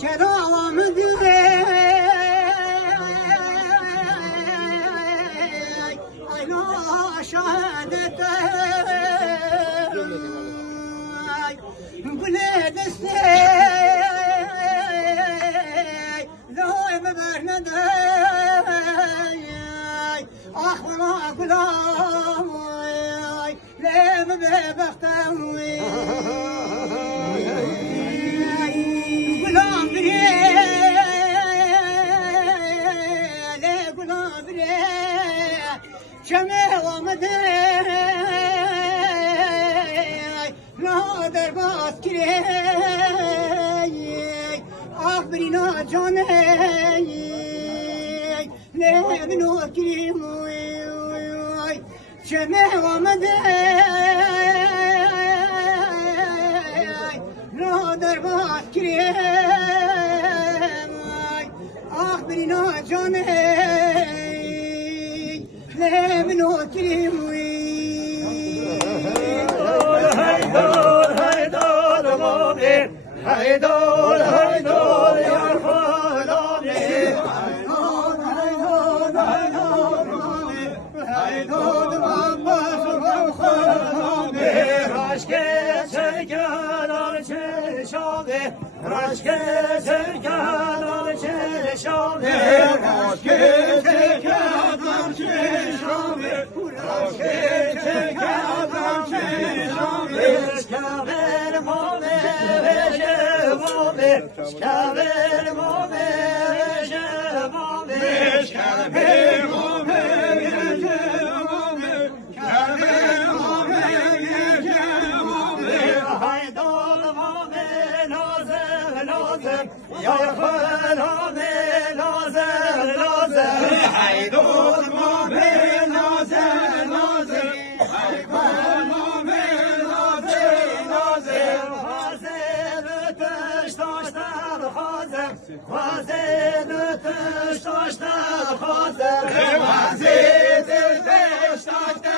كلام أنا شهادتي قلت السي لو مبرندي أخونا غلام لم ببختوي غلام شمع ومدي نادر باسكري أخبرنا جاني لابنو كريم شمع ومدي نادر باسكري أخبرنا جاني لابنو كريموي هيدول هيدول مؤمن هيدول هيدول يا الخلامي هيدول هيدول هيدول عباس الخلامي رشكة سركان شامي رشكة سركان شامي رشكة سركان يا خلامي لازم لازم هيدول مؤمن لازم لازم هيدول مؤمن لازم لازم غازل تشتاشتر خازم غازل تشتاشتر خازم وزيد الفشتاشتر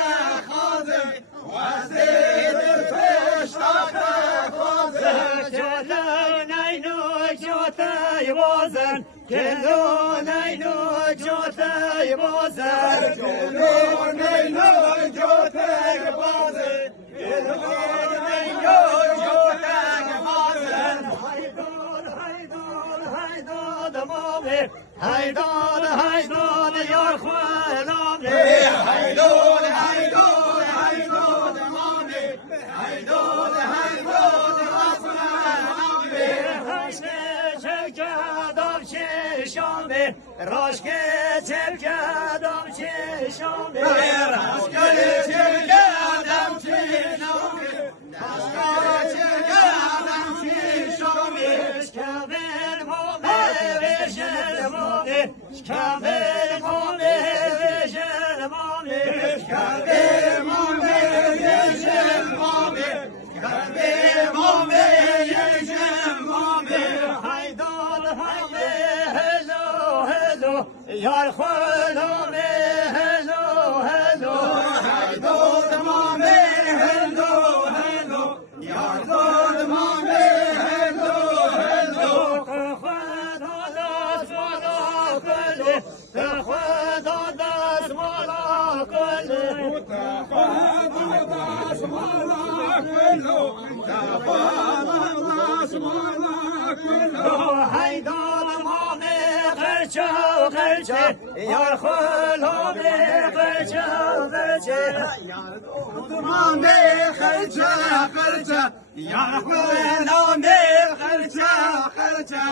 خازم وزيد الفشتاشتر خازم يبازن كلو نيلو جوتا يبازن كلو نيلو جوتا يبازن كلو نيلو جوتا يبازن هيدول هيدول هيدول مامي هيدول هيدول يا خلامي هيدول هيدول هيدول مامي هيدول هيدول راشکه چرکدم چشامه راشکه چرکدم چشامه راشکه چرکدم چشامه شکمر مامه وشل مامه شکمر مامه وشل مامه شکمر مامه وشل مامه شکمر مامه وشل مامه هیدال هیده يا الخلامي هلو هلو هيدول مامي هلو هلو يا دول مامي هلو هلو خذ هذا ولا كل خذ هذا ولا كل خذ هذا ولا كل خذ ولا كل هيدول مامي خرجه خرجه يا الخلامي خرجه خرجه يا مامي خرجه خرجه يا الخلامي خرجه خرجه